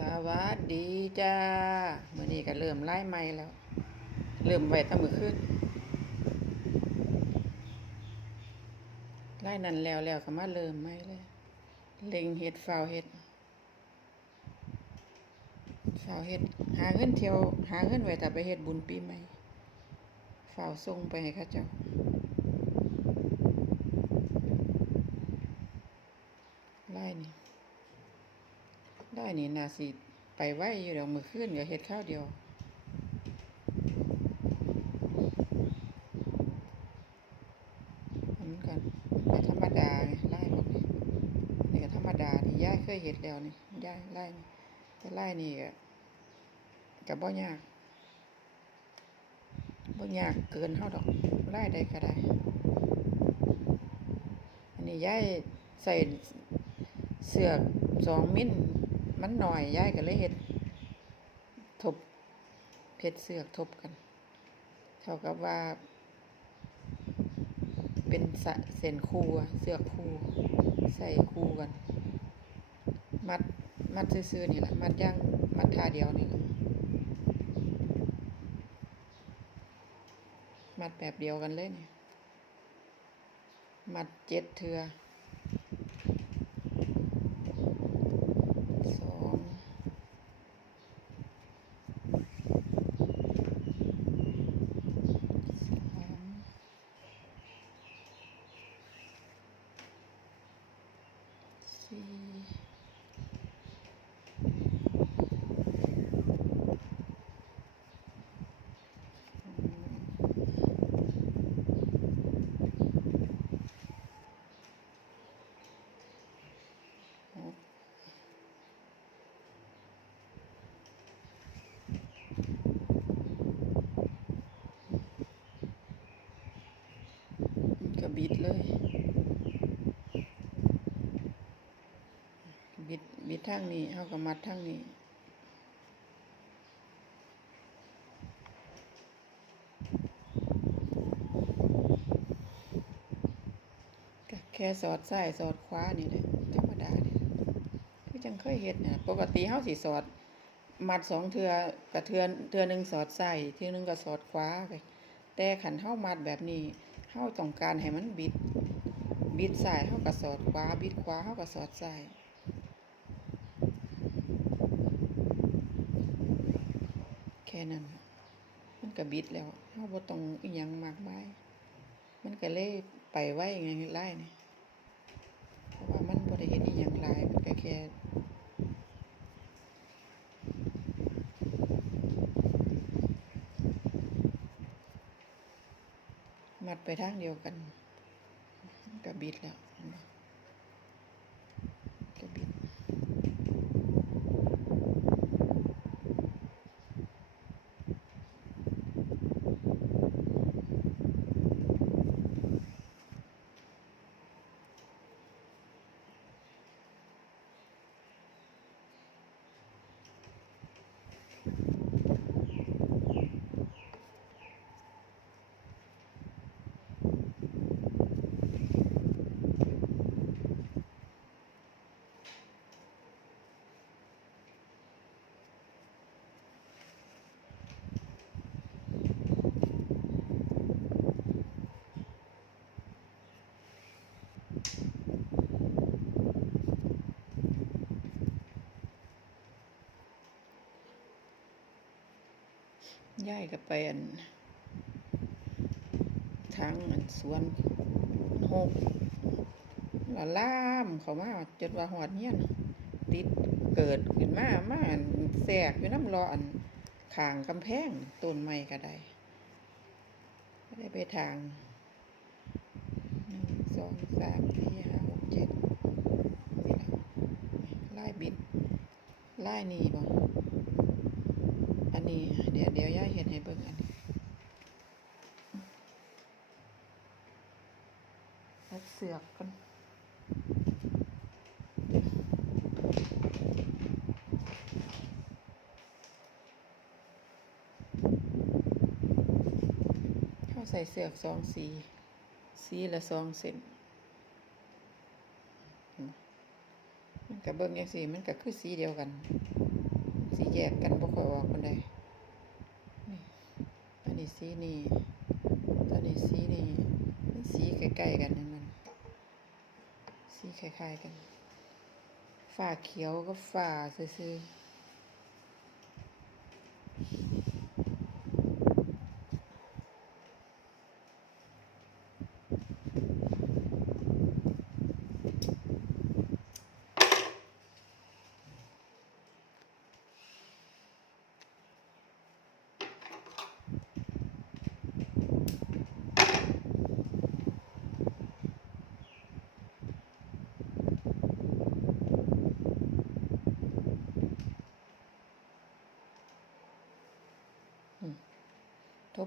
สวัสดีจ้าเมื่อนี้ก็เริ่มไล่ไม้แล้ว เริ่มไว้ตั้งมือขึ้นไล่นั่นแล้วแล้วก็มาเริ่มไม้เลยเล็งเห็ดฟาวเห็ดฟาวเห็ดหาเงินเที่ยว หาเงินไว้แต่ไปเฮ็ดบุญปีใหม่ฟาวส่งไปให้ข้าเจ้า ไล่นี่ ได้นี่นาสิไปไหวอยู่เดี๋ยวมือขึ้นกับเฮ็ดข้าวเดียว มันกันมันก็ธรรมดาไงไล่มันนี่นี่ก็ธรรมดาที่ย่าเคยเฮ็ดแล้วนี่ย่าไล่นี่แต่ไล่นี่ก็ก็บ่ยากบ่ยากเกินเฮาดอกไล่ได้ก็ได้ อันนี้ย่ายใส่เสือกสองมิ้น มันหน่อยย่ายก็เลยเฮ็ดทบเพชรเสือกทบกัน เท่ากับว่า เป็นสะเส้นคู่เสือกคู่ใส่คู่กัน มัดมัดซื่อๆนี่แหละมัดย่างมัดท่าเดียวนี่แหละมัดแบบเดียวกันเลยเนี่ยมัดเจ็ดเทือ บิดเลย บิดบิดทางนี้เขาก็มัดทางนี้แค่สอดซ้ายสอดขวานี่แหละธรรมดาเนี่ยคือจังเคยเฮ็ดเนี่ยปกติเฮาสิสอดมัดสองเทือกับเทือเทือหนึงสอดซ้ายเทือหนึงก็สอดขวาไปแต่ขันเฮามัดแบบนี้ เฮาต้องการให้มันบิด บิดซ้ายเฮาก็สอดขวาบิดขวาเฮาก็สอดซ้ายแค่นั้น มันก็บิดแล้วเฮาบ่ต้องอิหยังมากมายมันก็เลยไปไว้ไงไล่นี่ยเพราะว่ามันบ่ได้เฮ็ดอีหยังหลายมันก็แค่ ไปทางเดียวกันมันก็บิดแล้ว ย้ายก็ไปอันทางอันสวนหกละล่ามเขามาจนว่าหอดเฮียนติดเกิดขึ้นมามาอันแสกอยู่น้ำรออันขางกำแพงต้นไม้ก็ได้ก็ได้ไปทางหนึ่งสองสามสี่ห้าหกเจ็ดนี่ละไล่บิดไล่นี่บ่อันนี้ เดี๋ยวเดี๋ยวย่าเห็นให้เบิ่งอันนี้รัดเสือกกันเขาใส่เสือกสองสี สีละสองเส้นมันกับเบิ่งอย่างสีมันก็คือสีเดียวกัน สีแยกกันบ่ค่อยออกปานใดนี่อั นี้สีนี่ตัวนี้สีนี่มันสีใกล้ๆกันนั่นมันสีคล้ายๆกันฝ่าเขียวก็ฝ่าซื่อๆ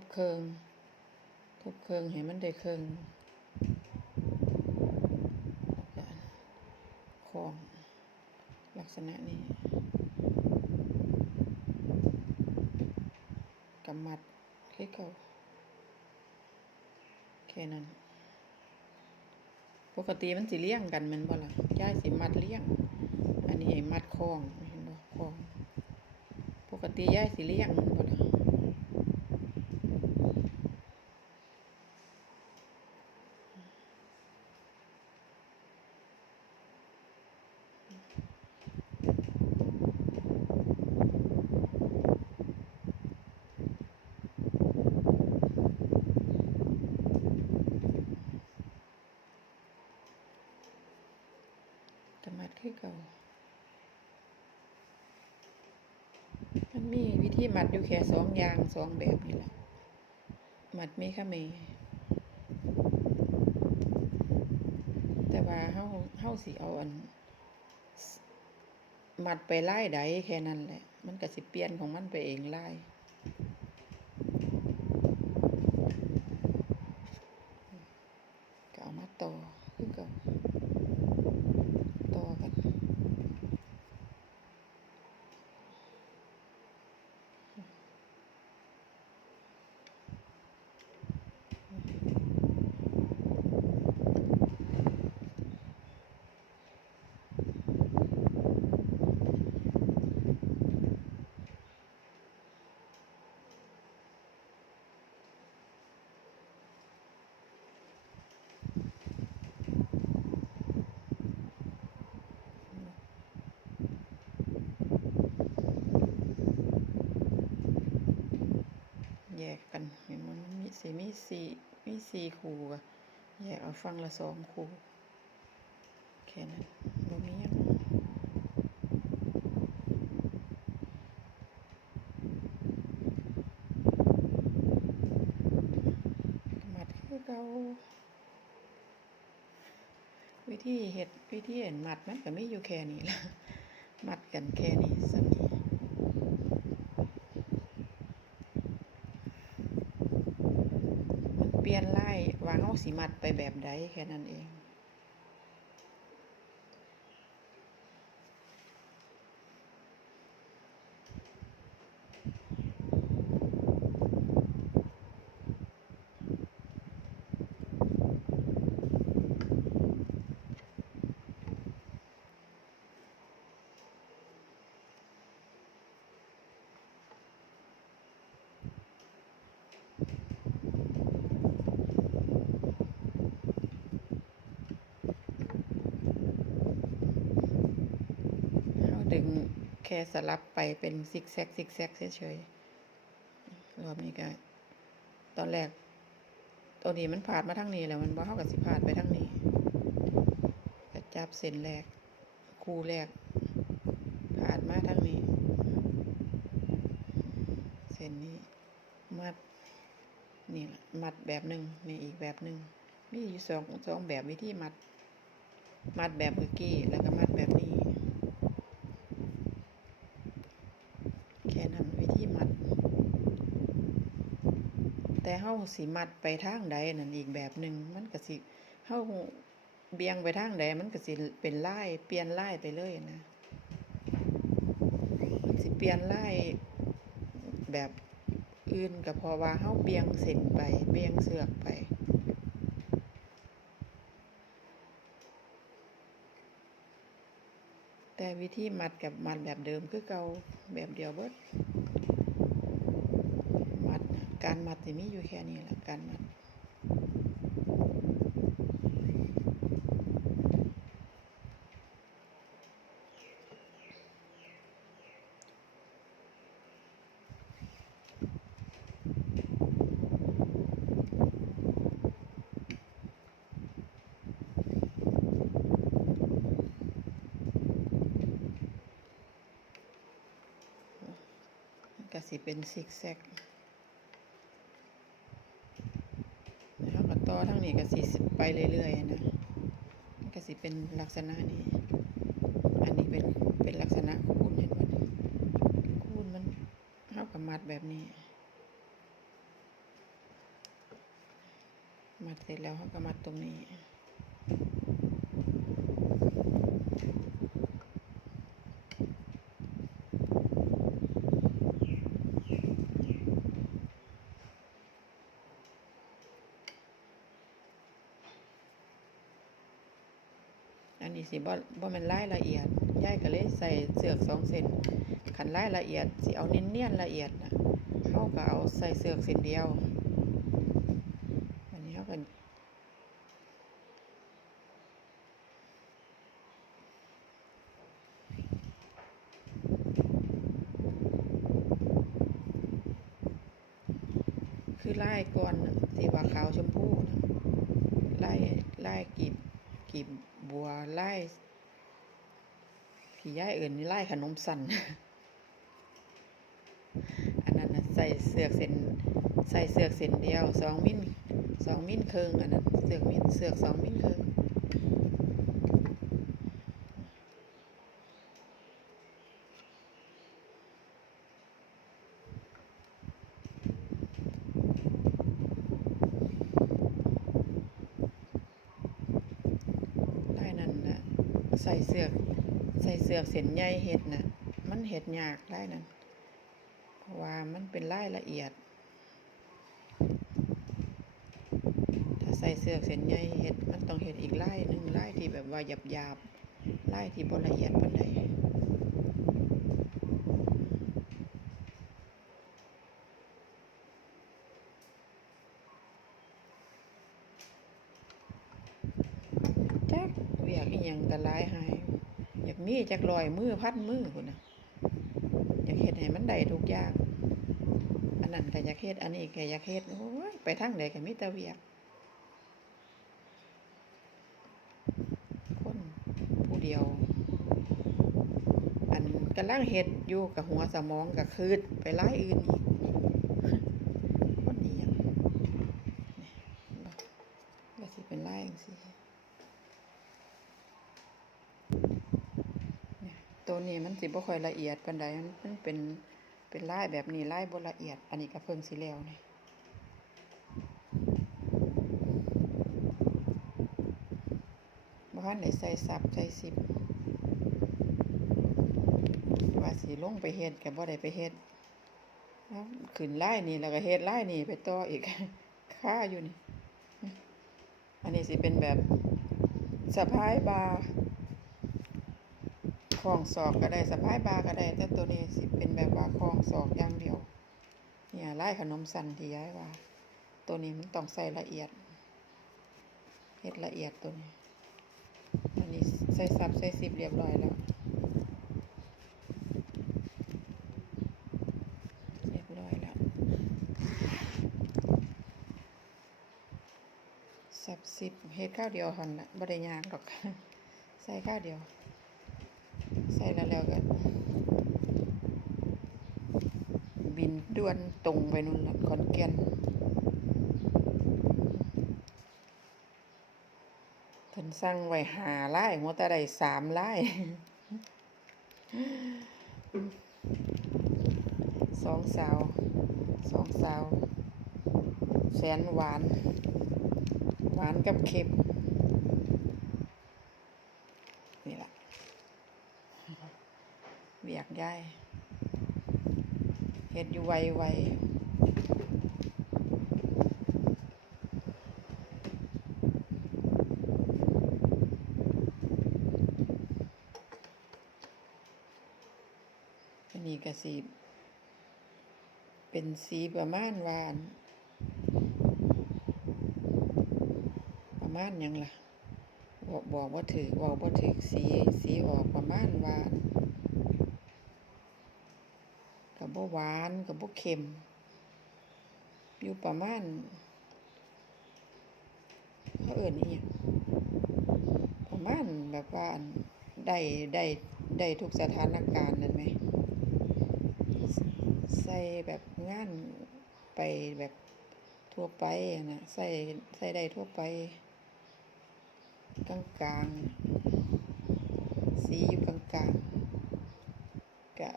บเคิงทบเคิงให้มันได้เคิงแล้วก็ของลักษณะนี้กำมัดคือเก่าแค่นั้น ปกติมันสิเลี้ยงกันมันบ่ล่ะย้ายสิมัดเลี้ยง อันนี้ให้มัดคล้องเห็นบ่คล้อง ปกติย้ายสิเลี้ยงมันบ่ล่ะมัดคือเก่า มันมีวิธี มัดอยู่แค่สองอย่างสองแบบนี่แหละมัดเมฆเมแต่ว่าเฮาเฮาสิเอาอันมัดไปไล่ใดแค่นั้นแหละ มันก็สิเปลี่ยนของมันไปเองไล่ก็เอามาต่อคือเก่าต่อกัน แยกกันเห็นมันมี สีมีสีมีสี่คู่อะแยกเอาฟังละสองคู่แค่นั้นบ่มียังมัดคือเกาวิธีเฮ็ดวิธีเห็นมัดมันก็มีอยู่แค่นี้ล่ะมัดกันแค่นี้สักนี้ มันเป ลี่ยนไล่ว่าเฮาสิมัดไปแบบใดแค่นั้นเอง เราดึงแค่สลับไปเป็นซิกแซกซิกแซกเฉยๆรอบนี้ก็ตอนแรกตัวนี้มันผ่านมาทางนี้แล้วมันบ่เท่ากับสิผ่านไปทางนี้ก็จับเส้นแรก คู่แรก ผ่านมาทางนี้ เส้นนี้มัดนี่ล่ะมัดแบบหนึ่งนี่อีกแบบหนึ่งมีอยู่สองสองแบบวิธีมัด มัดแบบเมื่อกี้แล้วก็มัดแบบนี้ แค่นั้นวิธีมัด แต่เฮาสิมัดไปทางใดนั่นอีกแบบหนึ่งมันก็สิเฮาเบี่ยงไปทางใดมันก็สิเป็นไลายเปลี่ยนไลายไปเลยนะมันสิเปลี่ยนไลายแบบอื่นก็พราะว่าเฮาเบี่ยงเส้นไปเบี่ยงเสือกไปแต่วิธีมัดกับมัดแบบเดิมคือเก่าแบบเดียวเบิดมัด การมัดสิมีอยู่แค่นี้แหละการมัดก็สิเป็นซิกแซกแล้วก็ต่อทั้ง นี่ก็สิไปเรื่อยๆนะมันก็สีเป็นลักษณะนี้ อันนี้เป็นเป็นลักษณะคูณเห็นบ่นี่คูณมันเท่ากับมัดแบบนี้ มัดเสร็จแล้วเขาก็มัดตรงนี้ อันนี้สิบ่บ่มันรายละเอียดยายก็เลยใส่เสือกสองเส้นขันรายละเอียดสิเอาเนียนๆละเอียดนะเขาก็เอาใส่เสือกเส้นเดียว อันนี้เฮาก็คือลายก่อนน่ะที่ว่าขาวชมพูน่ะลายลายกีบ กีบบัวไล่ที่ย่าย เอื่นนี่ไล่ขนมสันอันนั้นใส่เสือกเส้นใส่เสือกเส้นเดียวสองมิ้นสองมิลครึ่งอันนั้นเสือกมิ้นเสือกสองมิลครึ่งไล่นั่นน่ะใส่เสือกใเส้นใหญ่เห็ดน่ะมันเห็ดยากได้นั่นเพราะว่ามันเป็นรายละเอียด ถ้าใส่เสือกเส้นใหญ่เห็ดมันต้องเห็ดอีกไล่หนึ่งไล่ที่แบบว่าหยาบหยาบไล่ที่บละเอียดปานใดจักเวียกอีหยังก็หลายหากมีจักลอยมือพัดมือพุ่นะอยากเฮ็ดให้มันได้ทุกอย่าง อันนั้นก็อยากเฮ็ดอันนี้ก็อยากเฮ็ดโอ้ยไปทางใดก็มีแต่เวียก คนผู้เดียว อันกำลังเฮ็ดอยู่กับหัวสมองกับคืดไปหลายอื่นอีก คนนี้ยังนี่บ่ก็สิเป็นลายจังซี่เนี่ยตัวนี้มัน สิบ่ค่อยละเอียดปานใดมันมันเป็นเป็นลายแบบนี้ลายบ่ละเอียด อันนี้ก็เพิ่งสิแล้วนี่บ้านไหนใส่สับใส่สิบว่าสีลงไปเฮ็ดกับบ่ได้ไปเฮ็ดแล้วขึ้นไล่นี่แล้วก็เฮ็ดไล่นี่ไปต่ออีกค่าอยู่นี่ อันนี้สิเป็นแบบสะพายบาร์ ล้องศอกก็ได้สะพายบาร์ก็ได้ แต่ตัวนี้สิเป็นแบบว่าคล้องศอกอย่างเดียว เนี่ยไล่ขนมสันที่ย้ายว่า ตัวนี้มันต้องใส่ละเอียดเฮ็ดละเอียดตัวนี้อันนี้ใส่ซับใส่สิบเรียบร้อยแล้วเรียบร้อยแล้วสับสิบเฮ็ดข้าวเดียวหันละบ่ได้ยากดอก ใส่ข้าวเดียวใส่ แล้ว แล้วก็บินด่วนตรงไปนู่นละขอนแก่นเพิ่นสั่งไว้หาไลายหัวต่ได้สามไลายสองสาวสองสาว แสนหวาน หวานกับเค็ม นี่แหละ เวี ยายเฮ็ดอยู่ไวๆอันนี้ก็สิเป็นสีประมาณวาน ประมาณยังล่ะบอกบอกว่าถือบอกว่าถือสีสีออกประมาณวานกั บ่หวานกับบ่เค็ม อยู่ประมาณเขาเอิ่นนี่ยังประมาณแบบว่าได้ได้ได้ทุกสถานการณ์นั่นไหม ใส่แบบงานไปแบบทั่วไปนะใส่ใส่ได้ทั่วไป กลางกลางๆสีอยู่กลางกลางๆกะ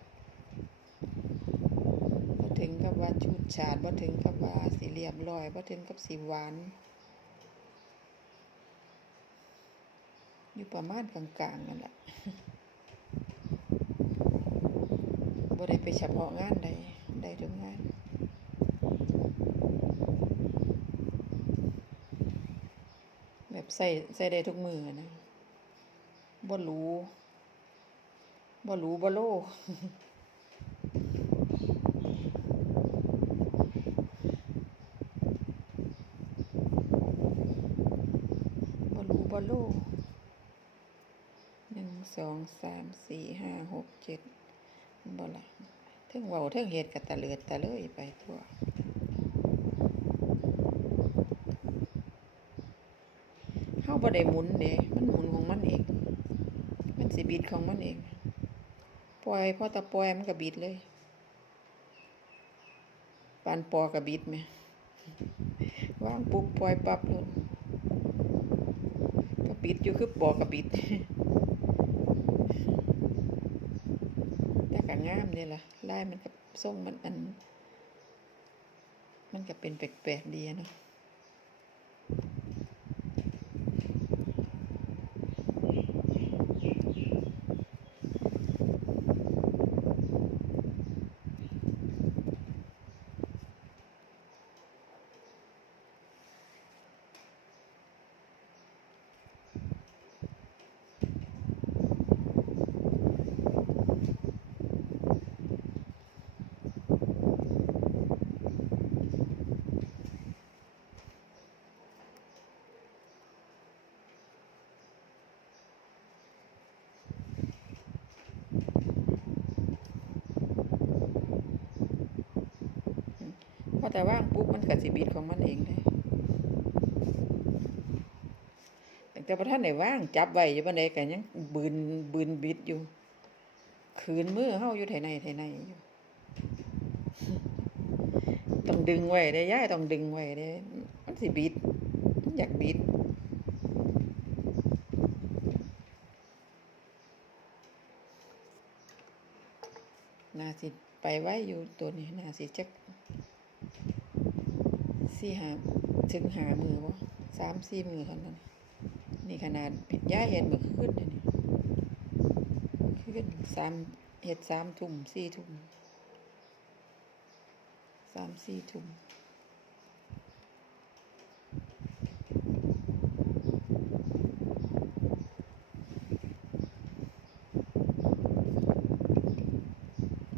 บ่ถึงกับว่า ชูดฉาดบ่ถึงกับว่าสีเรียบร้อยบ่ถึงกับสีหวาน อยู่ประมาณกลางกลางๆนั่นแหละบ่ได้ไปเฉพาะงานใดได้ทุกงานแบบใส่ใส่ได้ทุกมือนะบ่รู้บ่รู้บ่โล บ่รู้บ่โลหนึ่งส องสามสี่ห้าหกเจ็ดบ่ล่ะเทิงเว้าเทิงเฮ็ดกะตะเลิดตะเลยไปทั่วเฮาบ่ได้หมุนเด้มันหมุนของมันเอง มันสิบิดของมันเอง ปล่อยพอตะปล่อยมันก็บิดเลยปานปอก็บิดแหมว่างปุ๊บปล่อยปั๊บโลดก็บิดอยู่คือปอก็บิด แต่ก็ งามนี่ล่ะลายมันกับทรงมันอัน มันก็เป็นแปลกๆดีเนาะ พอ แต่ว่างปุ๊บมันก็สิบิดของมันเองเลยแต่พอท่านไหนว่างจับไว้อยู่บันไดก็ยังบืนบืนบิดอยู่ขืนมือเฮาอยู่ไถในไถในอยู่ต้องดึงไว้ได้ย่าต้องดึงไว้ได้มันสิบิดมันอยากบิดนาสิไปไว้อยู่ตัวนี้นาสิจัก สี่หาถึงหามือวะสามสี่มือเท่านั้น นี่ขนาดย่าเห็นมื่อคืนเลยนี่คืนสามเห็ดสามทุ่มสี่ทุ่มสามสี่ทุ่ม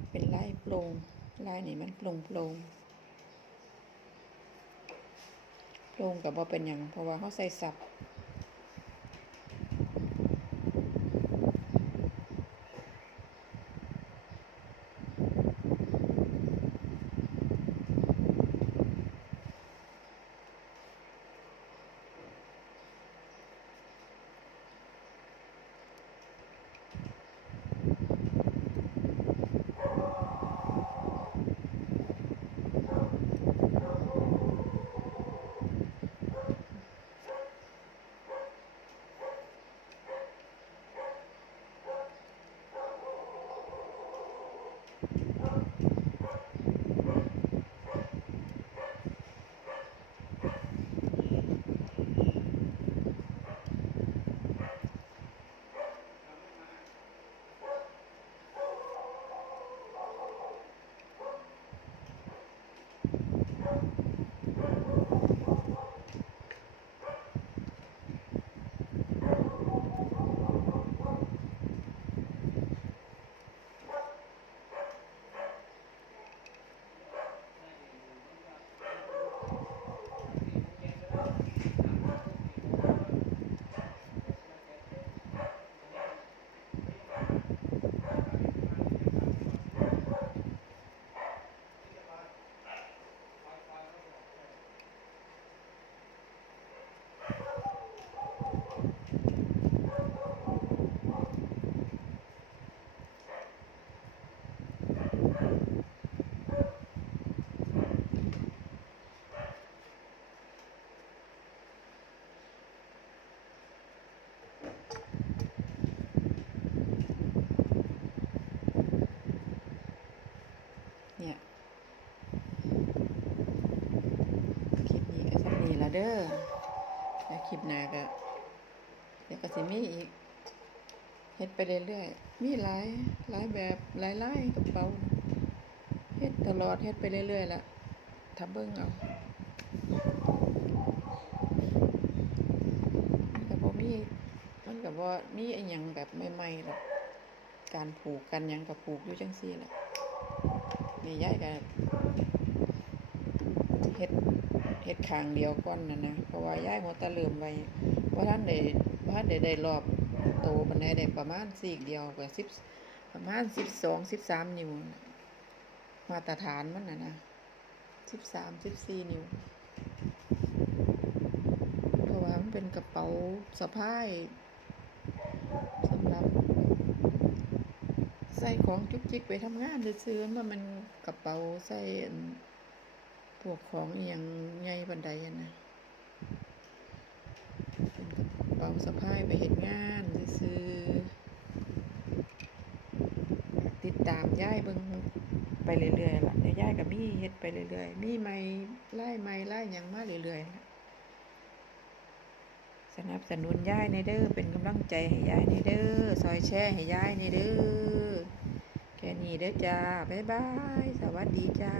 เป็นไลายโปร่งลายนี่มันโปร่งโปร่ง โปร่งกับบ่เป็นอย่างเพราะว่าเขาใส่สับ ลิปหน้าก็เดี๋ยวก็สิมีอีกเฮ็ดไปเรื่อยๆ มีหลายหลายแบบหลายลายกระเป๋าเฮ็ดตลอดเฮ็ดไปเรื่อยๆล่ะถ้าเบิ่งเอามันก็บ่มี มันก็บ่มีอีหยังแบบใหม่ๆหรอกการผูกกันยังก็ผูกอยู่จังซี่ล่ะนี่ยายก็เฮ็ด ฮ็ดข้างเดียวก่อนน่ะนะเพราะว่าย้ายหัวตะเริ่มไว้บ่ทันได้บ่ทันได้ได้รอบโตปานใดได้ประมาณซีกเดียวก็10ประมาณ12 13นิ้วน่ะมาตรฐานมันนะนะ13 14นิ้วเพราะว่ามันเป็นกระเป๋าสะพายสำหรับใส่ของจุกจิกไปทำงานซื่อมันมันกระเป๋าใส่ พวกของอย่างใหญ่บันไดนะเป็นกระเป๋าสะพายไปเห็นงานซื้อติดตามย่ายเบิ่งไปเรื่อยๆล่ะในย่ายกับมี่เฮ็ดไปเรื่อยๆมี่ไม่ไล่ไม่ไล่ยังมาเรื่อยๆล่ะสนับสนุนย่ายในเด้อเป็นกำลังใจให้ย่ายในเด้อซอยแช่ให้ย่ายในเด้อแค่นี้เด้อจ้าบ๊ายบาย สวัสดีจ้า